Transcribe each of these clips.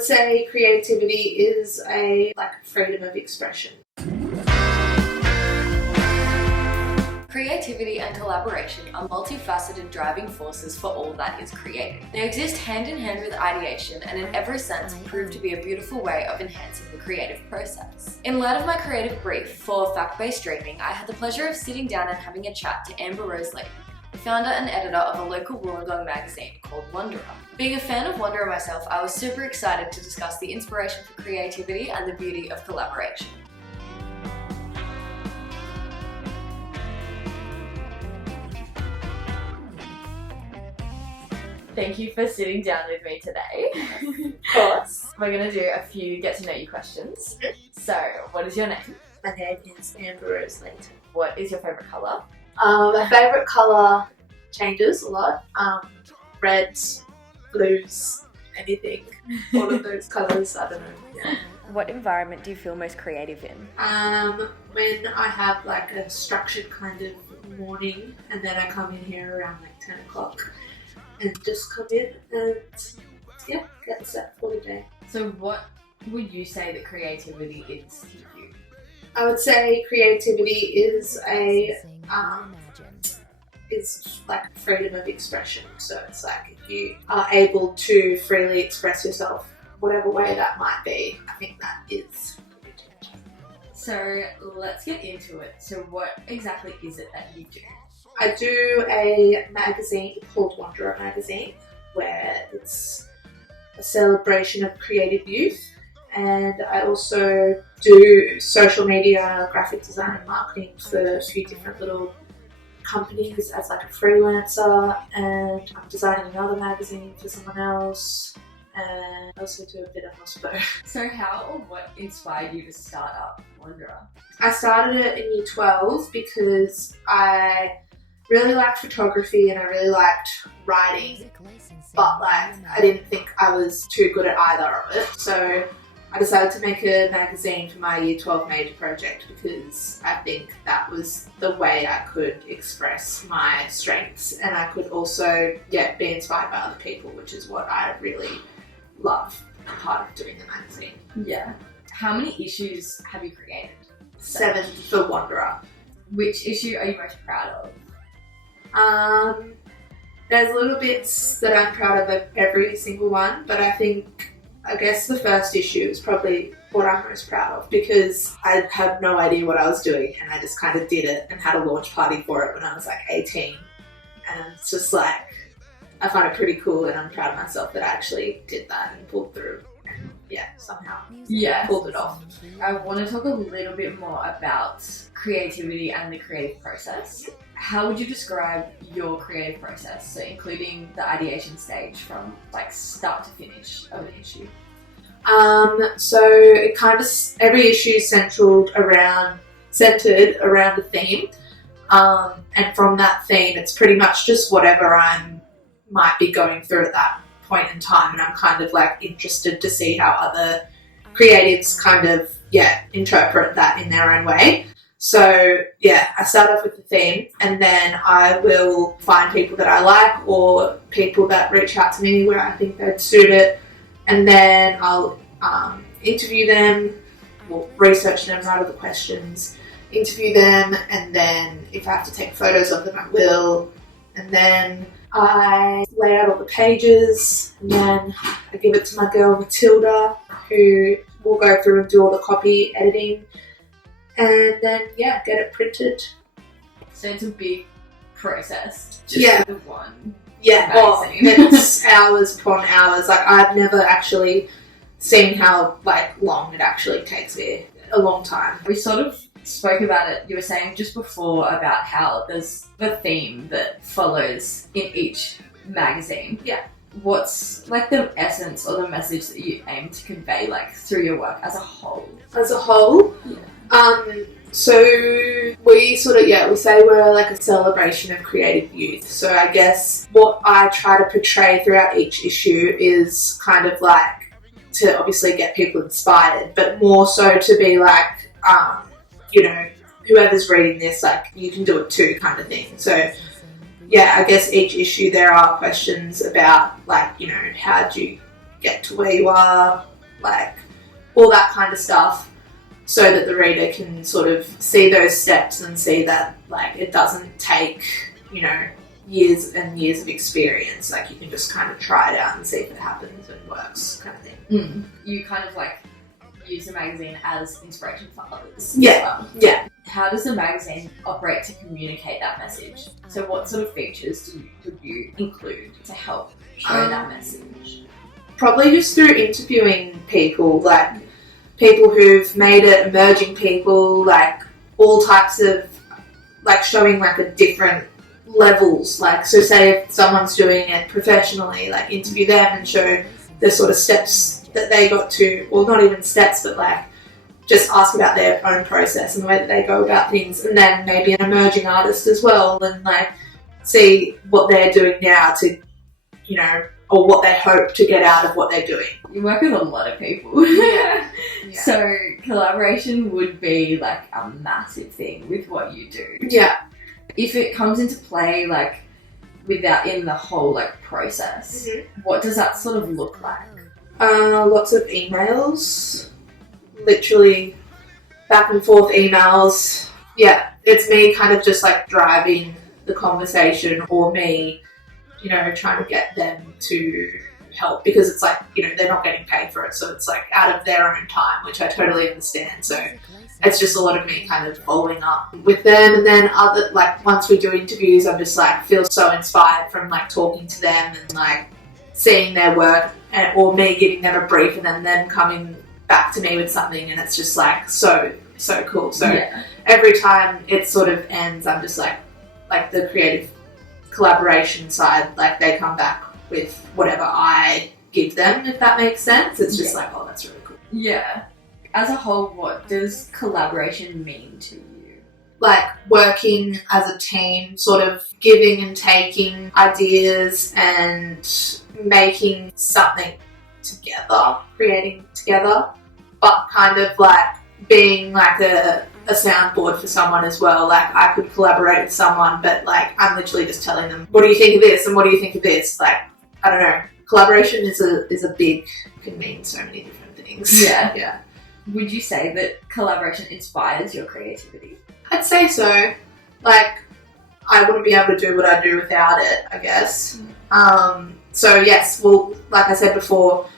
would say creativity is a freedom of expression. Creativity and collaboration are multifaceted driving forces for all that is creative. They exist hand in hand with ideation and in every sense prove to be a beautiful way of enhancing the creative process. In light of my creative brief for fact-based dreaming, I had the pleasure of sitting down and having a chat to Amber-Rose Layton, the founder and editor of a local Wollongong magazine called Wanderer. Being a fan of Wanderer myself, I was super excited to discuss the inspiration for creativity and the beauty of collaboration. Thank you for sitting down with me today. Of course. We're going to do a few get to know you questions. So, what is your name? My name is Amber-Rose Layton. What is your favourite colour? My favourite colour changes a lot. Reds, blues, anything. All of those colours, I don't know. Yeah. What environment do you feel most creative in? When I have a structured kind of morning and then I come in here around 10 o'clock and just come in and get set for the day. So what would you say that creativity is to you? I would say creativity is freedom of expression. So it's if you are able to freely express yourself, whatever way that might be, I think that is creativity. So let's get into it. So what exactly is it that you do? I do a magazine called Wanderer magazine, where it's a celebration of creative youth, and I also do social media, graphic design and marketing for a few different little companies as a freelancer, and I'm designing another magazine for someone else, and I also do a bit of hospo. So how or what inspired you to start up Wanderer? I started it in year 12 because I really liked photography and I really liked writing, but I didn't think I was too good at either of it. So I decided to make a magazine for my year 12 major project because I think that was the way I could express my strengths, and I could also be inspired by other people, which is what I really love part of doing the magazine. Yeah. How many issues have you created? 7 for Wanderer. Which issue are you most proud of? There's little bits that I'm proud of every single one, but I guess the first issue is probably what I'm most proud of because I had no idea what I was doing and I just kind of did it and had a launch party for it when I was 18, and it's just I find it pretty cool and I'm proud of myself that I actually did that and pulled through and somehow pulled it off. I want to talk a little bit more about creativity and the creative process. How would you describe your creative process, so including the ideation stage from start to finish of an issue? So it every issue is centered around a theme, and from that theme it's pretty much just whatever I might be going through at that point in time, and I'm interested to see how other creatives interpret that in their own way. So I start off with the theme, and then I will find people that I like or people that reach out to me where I think they'd suit it, and then I'll interview them, research them, write all the questions, interview them, and then if I have to take photos of them I will, and then I lay out all the pages, and then I give it to my girl Matilda, who will go through and do all the copy editing, and then get it printed. So it's a big process. Just for the one. It's hours upon hours. I've never actually seen how long it actually takes me. A long time. We sort of spoke about it. You were saying just before about how there's the theme that follows in each magazine. Yeah. What's the essence or the message that you aim to convey through your work as a whole? As a whole? Yeah. So we we say we're a celebration of creative youth. So I guess what I try to portray throughout each issue is to obviously get people inspired, but more so to be whoever's reading this, you can do it too kind of thing. So I guess each issue there are questions about how do you get to where you are, like all that kind of stuff, so that the reader can sort of see those steps and see that like it doesn't take, you know, years and years of experience. Like you can just kind of try it out and see if it happens and works, kind of thing. You kind of like use the magazine as inspiration for others. Yeah. Yeah. How does the magazine operate to communicate that message? So what sort of features would you include to help show that message? Probably just through interviewing people, like people who've made it, emerging people, like all types of, like showing like a different levels. Like, so say if someone's doing it professionally, like interview them and show the sort of steps that they got to, or not even steps, but like just ask about their own process and the way that they go about things. And then maybe an emerging artist as well, and like see what they're doing now to, you know, or what they hope to get out of what they're doing. You work with a lot of people. Yeah. So collaboration would be like a massive thing with what you do. Yeah. If it comes into play like in the whole like process, what does that sort of look like? Lots of emails, literally back and forth emails. Yeah, it's me kind of just like driving the conversation, or me, you know, trying to get them to help, because it's like, you know, they're not getting paid for it, so it's like out of their own time, which I totally understand. So it's just a lot of me kind of following up with them. And then other, like once we do interviews, I'm just like feel so inspired from like talking to them and like seeing their work, and or me giving them a brief and then them coming back to me with something, and it's just like so cool. So every time it sort of ends, I'm just like the creative collaboration side, like they come back with whatever I give them, if that makes sense. It's just like, oh, that's really cool. Yeah. As a whole, what does collaboration mean to you? Like working as a team, sort of giving and taking ideas and making something together, creating together, but kind of like being like a soundboard for someone as well. Like I could collaborate with someone, but like I'm literally just telling them, what do you think of this and what do you think of this? Like, I don't know. Collaboration is a big, can mean so many different things. Yeah. Yeah. Would you say that collaboration inspires your creativity? I'd say so. Like, I wouldn't be able to do what I do without it, I guess. So yes, well, like I said before,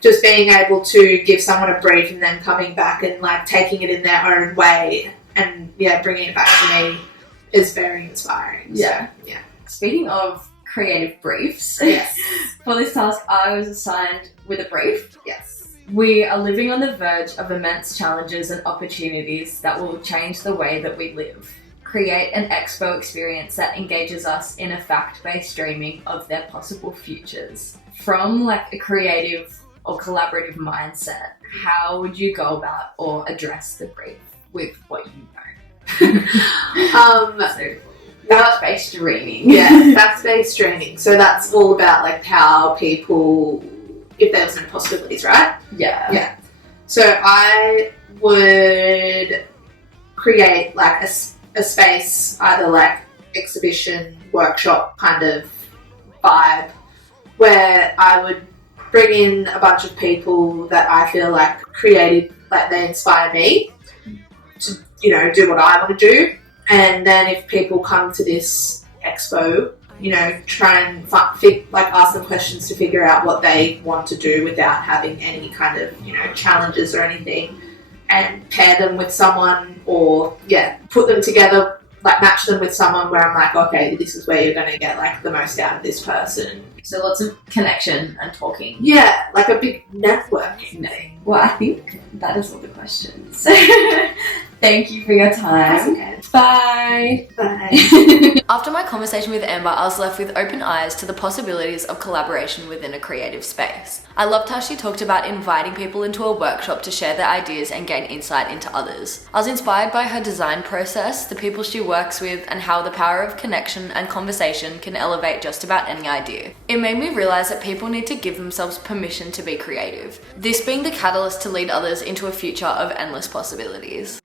just being able to give someone a brief and then coming back and like taking it in their own way and bringing it back to me is very inspiring. Yeah. So, yeah. Speaking of creative briefs, yes. For this task, I was assigned with a brief. Yes. We are living on the verge of immense challenges and opportunities that will change the way that we live. Create an expo experience that engages us in a fact-based dreaming of their possible futures. From like a creative or collaborative mindset, how would you go about or address the brief with what you know? So, fact-based dreaming. Yeah, fact-based dreaming. So that's all about like how people, if there was no possibilities, right? Yeah. Yeah. So I would create like a space, either like exhibition, workshop kind of vibe, where I would bring in a bunch of people that I feel like creative, like they inspire me to, you know, do what I want to do. And then if people come to this expo, you know, try and ask them questions to figure out what they want to do without having any kind of, you know, challenges or anything, and pair them with someone, or put them together, like match them with someone where I'm like, okay, this is where you're going to get like the most out of this person. So lots of connection and talking. Yeah, like a big networking thing. Well, I think that is all the questions. Thank you for your time. That's okay. Bye. Bye. After my conversation with Amber, I was left with open eyes to the possibilities of collaboration within a creative space. I loved how she talked about inviting people into a workshop to share their ideas and gain insight into others. I was inspired by her design process, the people she works with, and how the power of connection and conversation can elevate just about any idea. It made me realize that people need to give themselves permission to be creative, this being the catalyst to lead others into a future of endless possibilities.